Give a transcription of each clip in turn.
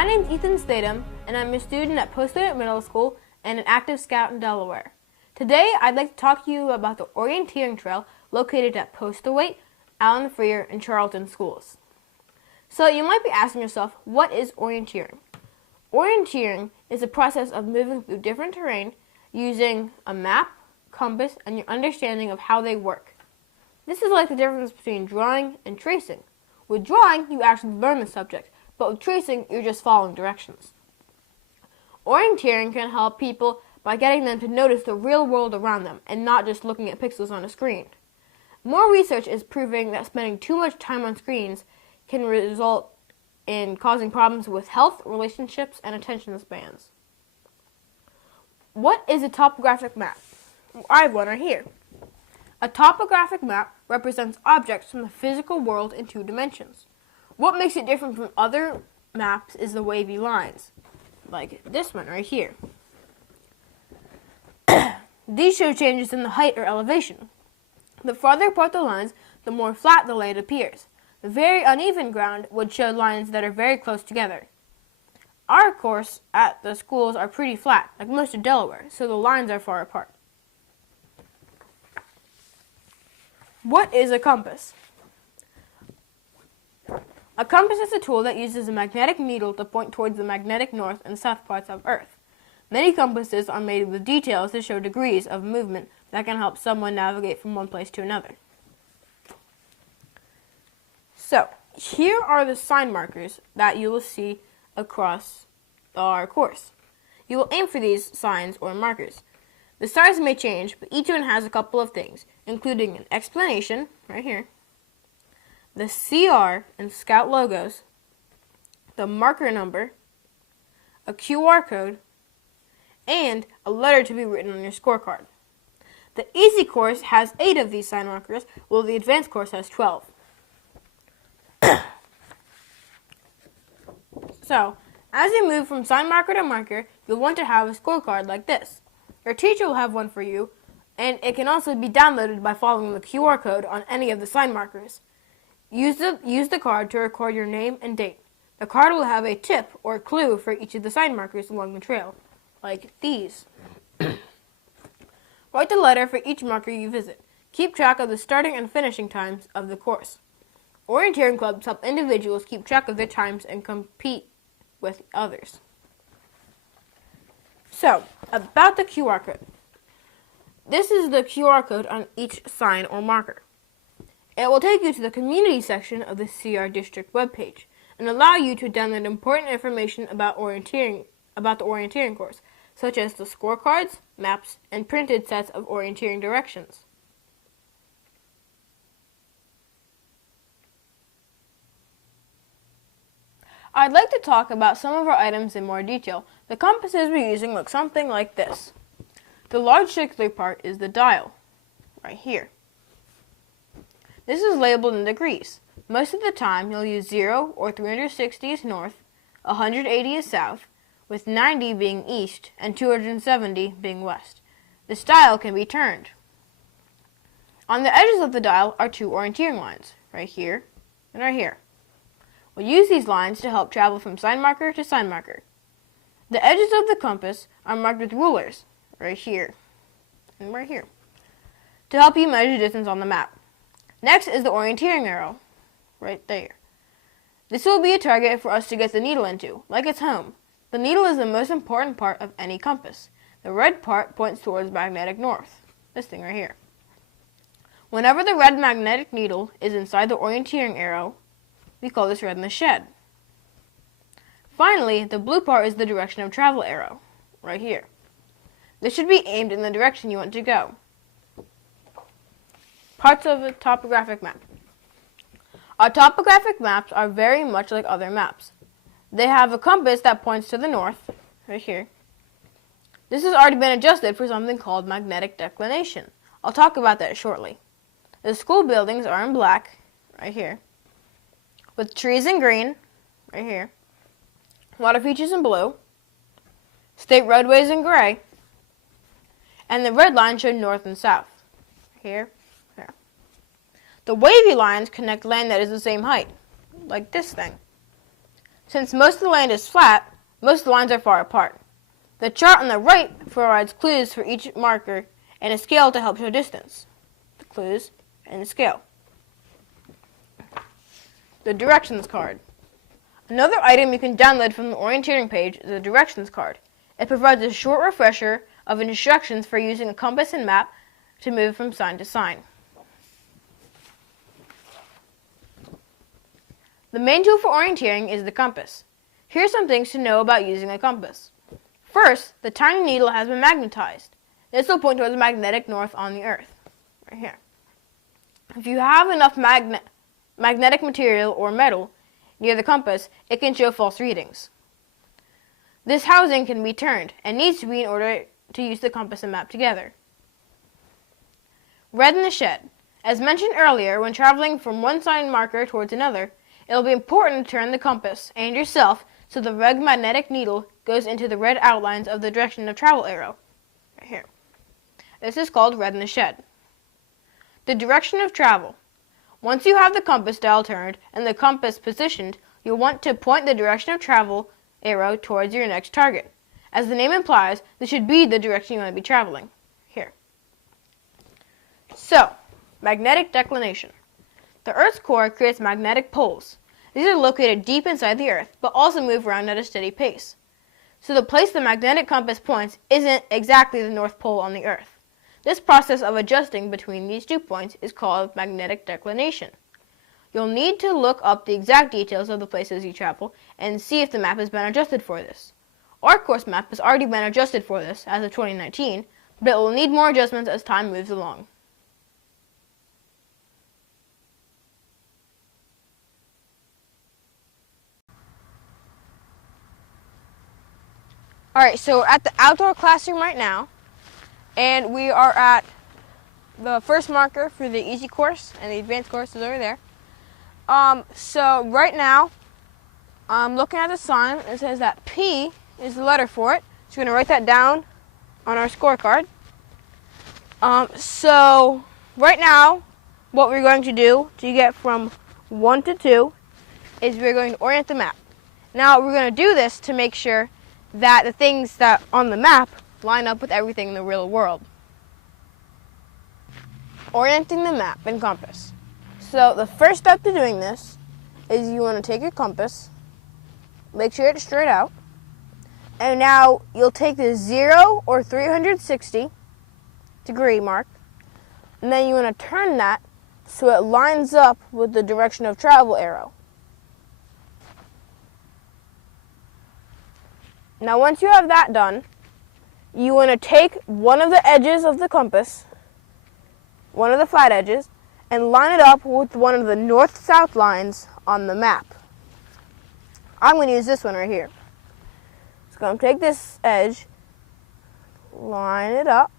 My name is Ethan Statham, and I'm a student at Post-8 Middle School and an active scout in Delaware. Today, I'd like to talk to you about the orienteering trail located at Post-8, Allen Freer, and Charlton schools. So you might be asking yourself, what is orienteering? Orienteering is a process of moving through different terrain using a map, compass, and your understanding of how they work. This is like the difference between drawing and tracing. With drawing, you actually learn the subject, but with tracing, you're just following directions. Orienteering can help people by getting them to notice the real world around them and not just looking at pixels on a screen. More research is proving that spending too much time on screens can result in causing problems with health, relationships, and attention spans. What is a topographic map? I have one right here. A topographic map represents objects from the physical world in 2 dimensions. What makes it different from other maps is the wavy lines, like this one right here. These show changes in the height or elevation. The farther apart the lines, the more flat the land appears. The very uneven ground would show lines that are very close together. Our course at the schools are pretty flat, like most of Delaware, so the lines are far apart. What is a compass? A compass is a tool that uses a magnetic needle to point towards the magnetic north and south parts of Earth. Many compasses are made with details to show degrees of movement that can help someone navigate from one place to another. So, here are the sign markers that you will see across our course. You will aim for these signs or markers. The size may change, but each one has a couple of things, including an explanation, right here, the CR and Scout logos, the marker number, a QR code, and a letter to be written on your scorecard. The easy course has 8 of these sign markers, while the advanced course has 12. So, as you move from sign marker to marker, you'll want to have a scorecard like this. Your teacher will have one for you, and it can also be downloaded by following the QR code on any of the sign markers. Use the card to record your name and date. The card will have a tip or clue for each of the sign markers along the trail, like these. Write the letter for each marker you visit. Keep track of the starting and finishing times of the course. Orienteering clubs help individuals keep track of their times and compete with others. So, about the QR code. This is the QR code on each sign or marker. It will take you to the community section of the CR District webpage and allow you to download important information about the orienteering course, such as the scorecards, maps, and printed sets of orienteering directions. I'd like to talk about some of our items in more detail. The compasses we're using look something like this. The large circular part is the dial, right here. This is labeled in degrees. Most of the time, you'll use 0 or 360 is north, 180 is south, with 90 being east and 270 being west. This dial can be turned. On the edges of the dial are 2 orienteering lines, right here and right here. We'll use these lines to help travel from sign marker to sign marker. The edges of the compass are marked with rulers, right here and right here, to help you measure distance on the map. Next is the orienteering arrow, right there. This will be a target for us to get the needle into, like it's home. The needle is the most important part of any compass. The red part points towards magnetic north, this thing right here. Whenever the red magnetic needle is inside the orienteering arrow, we call this red in the shed. Finally, the blue part is the direction of travel arrow, right here. This should be aimed in the direction you want to go. Parts of a topographic map. Our topographic maps are very much like other maps. They have a compass that points to the north, right here. This has already been adjusted for something called magnetic declination. I'll talk about that shortly. The school buildings are in black, right here, with trees in green, right here, water features in blue, state roadways in gray, and the red lines show north and south, here, here. The wavy lines connect land that is the same height, like this thing. Since most of the land is flat, most of the lines are far apart. The chart on the right provides clues for each marker and a scale to help show distance. The clues and the scale. The directions card. Another item you can download from the orienteering page is a directions card. It provides a short refresher of instructions for using a compass and map to move from sign to sign. The main tool for orienteering is the compass. Here are some things to know about using a compass. First, the tiny needle has been magnetized. This will point towards the magnetic north on the Earth, right here. If you have enough magnetic material or metal near the compass, it can show false readings. This housing can be turned and needs to be in order to use the compass and map together. Red in the shed. As mentioned earlier, when traveling from one sign marker towards another, it will be important to turn the compass and yourself so the red magnetic needle goes into the red outlines of the direction of travel arrow, right here. This is called red in the shed. The direction of travel. Once you have the compass dial turned and the compass positioned, you'll want to point the direction of travel arrow towards your next target. As the name implies, this should be the direction you want to be traveling, here. So, magnetic declination. The Earth's core creates magnetic poles. These are located deep inside the Earth, but also move around at a steady pace. So the place the magnetic compass points isn't exactly the North Pole on the Earth. This process of adjusting between these 2 points is called magnetic declination. You'll need to look up the exact details of the places you travel and see if the map has been adjusted for this. Our course map has already been adjusted for this as of 2019, but it will need more adjustments as time moves along. Alright, so we're at the outdoor classroom right now, and we are at the first marker for the easy course, and the advanced course is over there. So right now, I'm looking at the sign. It says that P is the letter for it. So we're going to write that down on our scorecard. So right now, what we're going to do to get from 1 to 2 is we're going to orient the map. Now we're going to do this to make sure that the things that on the map line up with everything in the real world. Orienting the map and compass. So the first step to doing this is you want to take your compass, make sure it's straight out, and now you'll take the 0 or 360 degree mark, and then you want to turn that so it lines up with the direction of travel arrow. Now once you have that done, you want to take one of the edges of the compass, one of the flat edges, and line it up with one of the north-south lines on the map. I'm going to use this one right here. So I'm going to take this edge, line it up,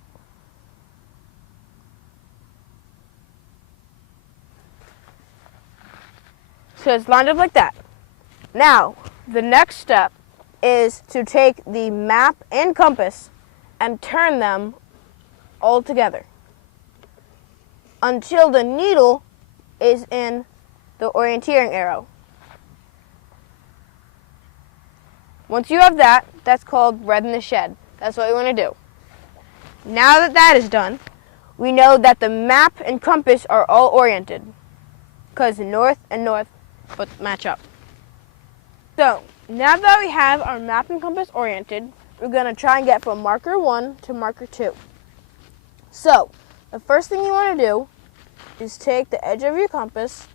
so it's lined up like that. Now, the next step is to take the map and compass and turn them all together until the needle is in the orienteering arrow. Once you have that, that's called red in the shed. That's what we want to do. Now that that is done, we know that the map and compass are all oriented because north and north both match up. So, now that we have our map and compass oriented, we're going to try and get from marker 1 to marker 2. So, the first thing you want to do is take the edge of your compass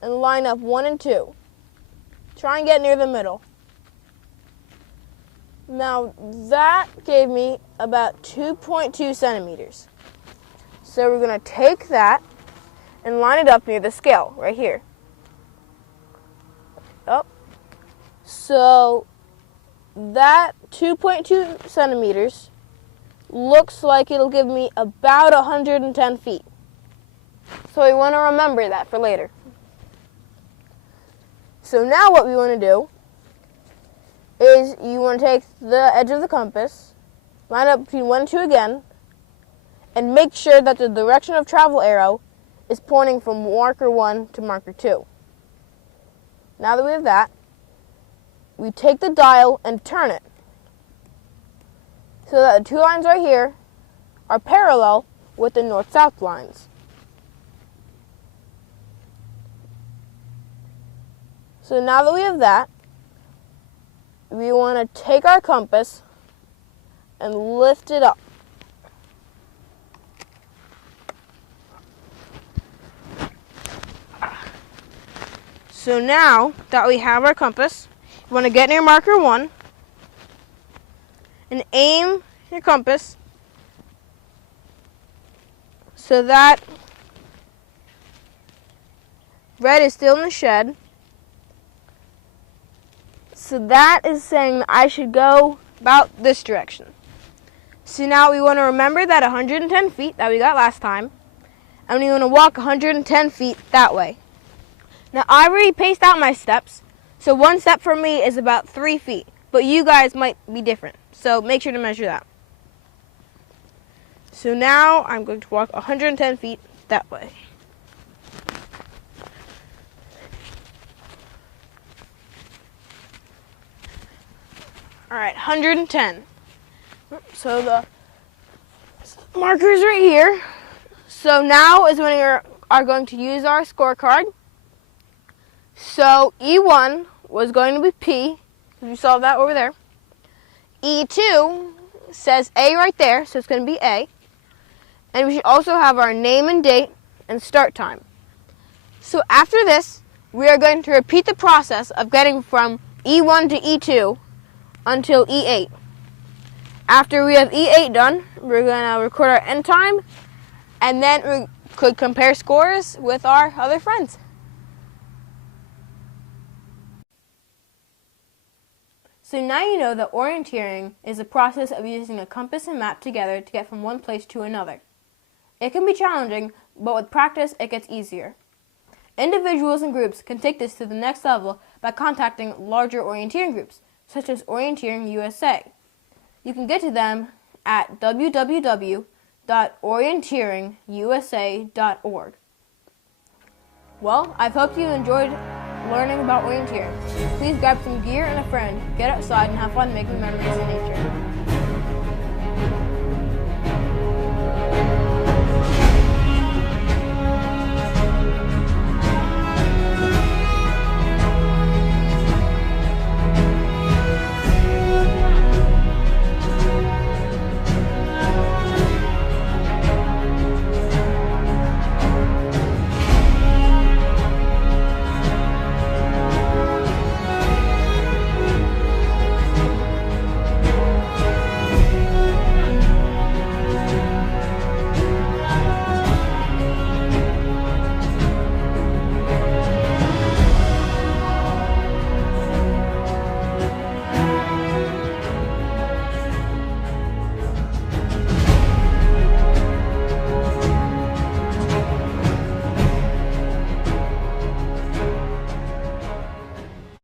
and line up 1 and 2. Try and get near the middle. Now, that gave me about 2.2 centimeters. So we're going to take that and line it up near the scale, right here. Oh. So that 2.2 centimeters looks like it'll give me about 110 feet. So we want to remember that for later. So now what we want to do is you want to take the edge of the compass, line up between 1 and 2 again, and make sure that the direction of travel arrow is pointing from marker 1 to marker 2. Now that we have that, we take the dial and turn it so that the two lines right here are parallel with the north-south lines. So now that we have that, we want to take our compass and lift it up. So now that we have our compass, you want to get near marker 1 and aim your compass so that red is still in the shed. So that is saying that I should go about this direction. So now we want to remember that 110 feet that we got last time, and we want to walk 110 feet that way. Now I already paced out my steps, so one step for me is about 3 feet, but you guys might be different, so make sure to measure that. So now I'm going to walk 110 feet that way. Alright, 110. So the marker's right here. So now is when we are going to use our scorecard. So E1 was going to be P, because we saw that over there. E2 says A right there, so it's going to be A. And we should also have our name and date and start time. So after this, we are going to repeat the process of getting from E1 to E2 until E8. After we have E8 done, we're going to record our end time, and then we could compare scores with our other friends. So now you know that orienteering is the process of using a compass and map together to get from one place to another. It can be challenging, but with practice it gets easier. Individuals and groups can take this to the next level by contacting larger orienteering groups, such as Orienteering USA. You can get to them at www.orienteeringusa.org. Well, I hope you enjoyed learning about orienteering. Please grab some gear and a friend, get outside, and have fun making memories in nature.